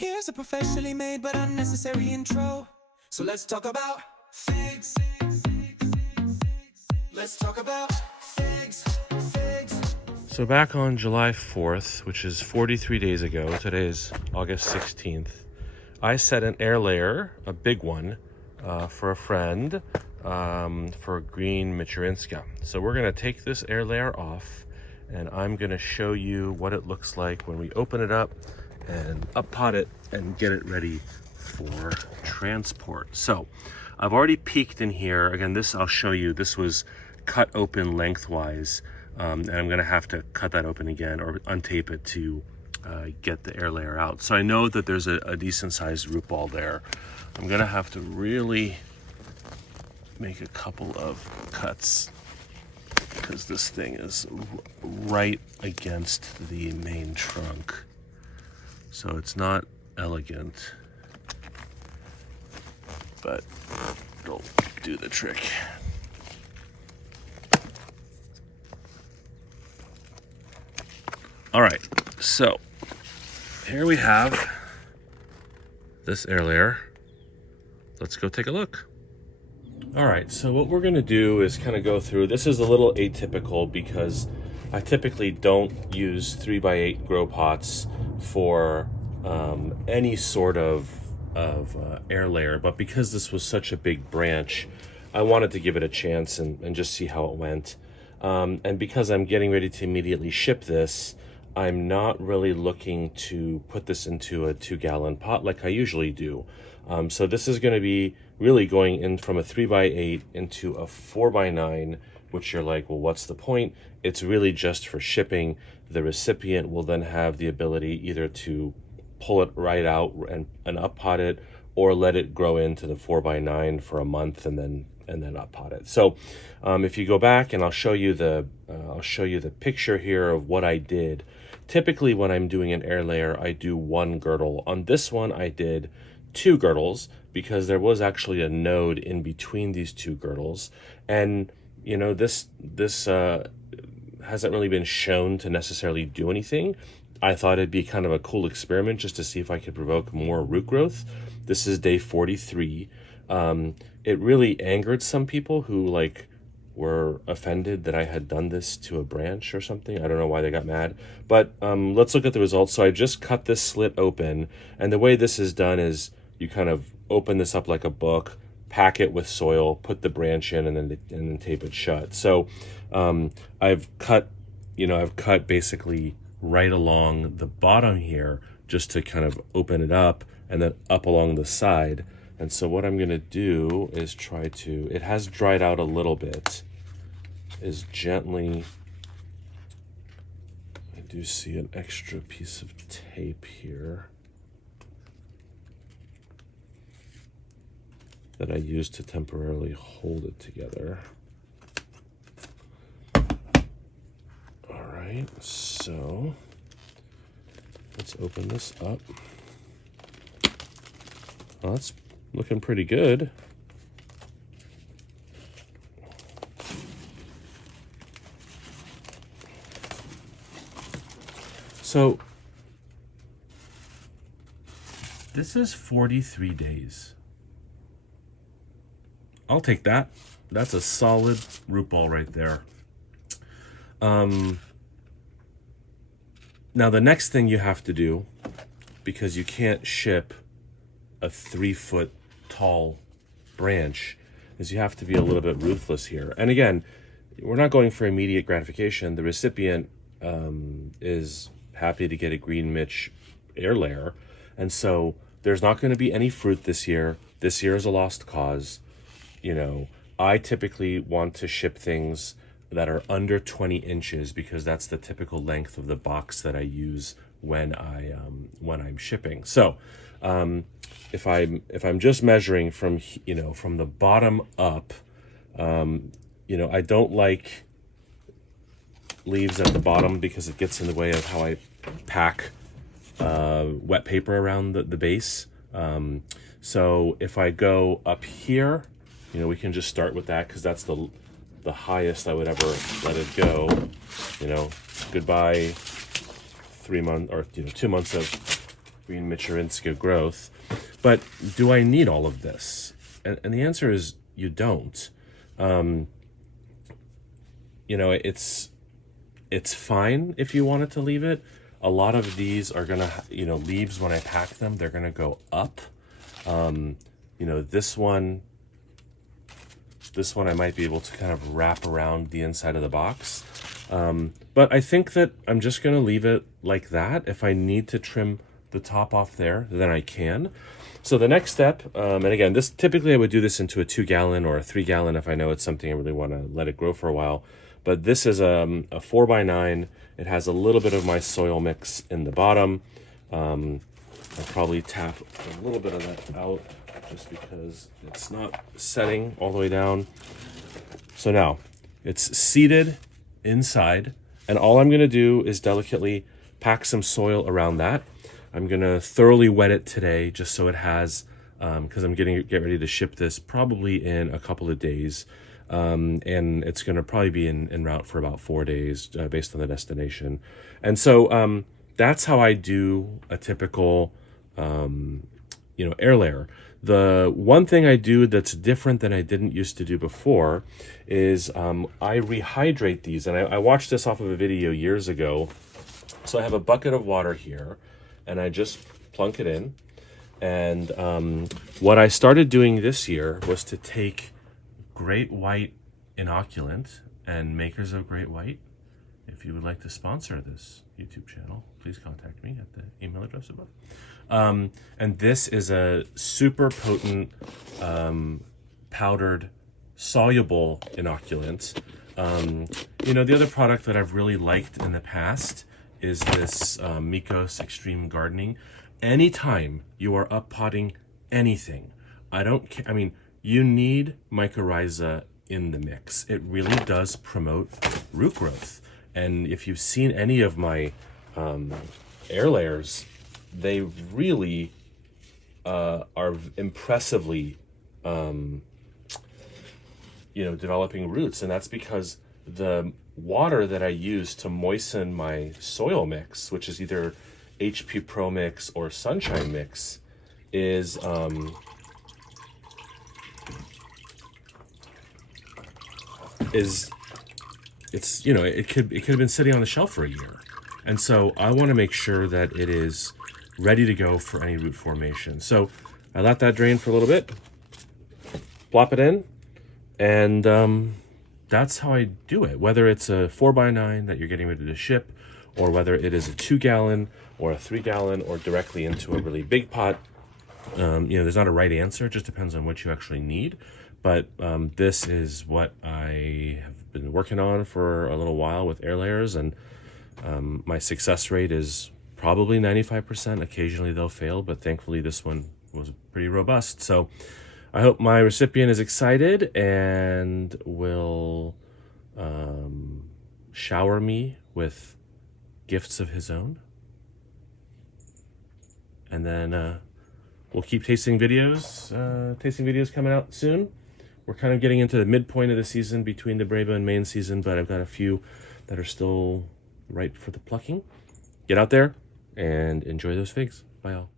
Here's a professionally made but unnecessary intro. So let's talk about figs. Let's talk about figs. So back on July 4th, which is 43 days ago, today is August 16th, I set an air layer, a big one, for a friend, for green Michurinska. So we're going to take this air layer off, and I'm going to show you what it looks like when we open it up and up-pot it and get it ready for transport. So I've already peeked in here. Again, this I'll show you. This was cut open lengthwise, and I'm going to have to cut that open again or untape it to get the air layer out. So I know that there's a decent sized root ball there. I'm going to have to really make a couple of cuts because this thing is right against the main trunk. So it's not elegant, but it'll do the trick. All right, so here we have this air layer. Let's go take a look. All right, so what we're gonna do is kind of go through, this is a little atypical because I typically don't use 3x8 grow pots for any sort of air layer, but because this was such a big branch, I wanted to give it a chance and just see how it went. And because I'm getting ready to immediately ship this, I'm not really looking to put this into a 2-gallon pot like I usually do. So this is going to be really going in from a 3x8 into a 4x9, which you're like, well, what's the point? It's really just for shipping. The recipient will then have the ability either to pull it right out and up-pot it, or let it grow into the 4x9 for a month and then up-pot it. So if you go back, and I'll show you the picture here of what I did. Typically when I'm doing an air layer, I do one girdle. On this one, I did 2 girdles because there was actually a node in between these 2 girdles. And you know, this hasn't really been shown to necessarily do anything. I thought it'd be kind of a cool experiment just to see if I could provoke more root growth. This is day 43. It really angered some people who were offended that I had done this to a branch or something. I don't know why they got mad, but let's look at the results. So I just cut this slit open, and the way this is done is you kind of open this up like a book, pack it with soil, put the branch in, and then tape it shut. So I've cut basically right along the bottom here just to kind of open it up, and then up along the side. And so what I'm going to do is try to, it has dried out a little bit, is gently, I do see an extra piece of tape here that I used to temporarily hold it together. All right, so let's open this up. Well, that's looking pretty good. So this is 43 days. I'll take that. That's a solid root ball right there. Now the next thing you have to do, because you can't ship a 3-foot tall branch, is you have to be a little bit ruthless here. And again, we're not going for immediate gratification. The recipient is happy to get a green Mitch air layer, and so there's not going to be any fruit this year. This year is a lost cause. You know, I typically want to ship things that are under 20 inches because that's the typical length of the box that I use when I'm shipping. So if I'm just measuring from the bottom up, I don't like leaves at the bottom because it gets in the way of how I pack wet paper around the base. So if I go up here, we can just start with that because that's the highest I would ever let it go. Goodbye 3 months or 2 months of green Michurinska growth. But do I need all of this? And the answer is you don't. You know, it's fine if you wanted to leave it. A lot of these are gonna, you know, leaves when I pack them, they're gonna go up. You know, this one I might be able to kind of wrap around the inside of the box. But I think that I'm just gonna leave it like that. If I need to trim the top off there, then I can. So the next step, and again, this typically I would do this into a 2-gallon or a 3-gallon if I know it's something I really want to let it grow for a while. But this is a 4x9. It has a little bit of my soil mix in the bottom. I'll probably tap a little bit of that out just because it's not setting all the way down. So now it's seated inside, and all I'm going to do is delicately pack some soil around that. I'm going to thoroughly wet it today just so it has, because I'm get ready to ship this probably in a couple of days. And it's going to probably be in route for about 4 days based on the destination. And so that's how I do a typical, you know, air layer. The one thing I do that's different than I didn't used to do before is I rehydrate these. And I watched this off of a video years ago. So I have a bucket of water here, and I just plunk it in. And what I started doing this year was to take Great White inoculant, and makers of Great White, if you would like to sponsor this YouTube channel, please contact me at the email address above. And this is a super potent powdered soluble inoculant. You know, the other product that I've really liked in the past is this Mikos Extreme Gardening. Anytime you are up potting anything, I mean, you need mycorrhiza in the mix. It really does promote root growth. And if you've seen any of my air layers, they really are impressively, you know, developing roots. And that's because the water that I use to moisten my soil mix, which is either HP Pro Mix or Sunshine Mix, is it's, you know, it could have been sitting on the shelf for a year. And so I want to make sure that it is ready to go for any root formation. So I let that drain for a little bit, plop it in, and that's how I do it. Whether it's a 4x9 that you're getting ready to ship, or whether it is a 2-gallon or a 3-gallon or directly into a really big pot, you know, there's not a right answer. It just depends on what you actually need. But this is what I have been working on for a little while with air layers, and my success rate is probably 95%. Occasionally they'll fail, but thankfully this one was pretty robust. So I hope my recipient is excited and will shower me with gifts of his own. And then we'll keep tasting videos coming out soon. We're kind of getting into the midpoint of the season between the Breva and main season, but I've got a few that are still ripe for the plucking. Get out there and enjoy those figs. Bye, all.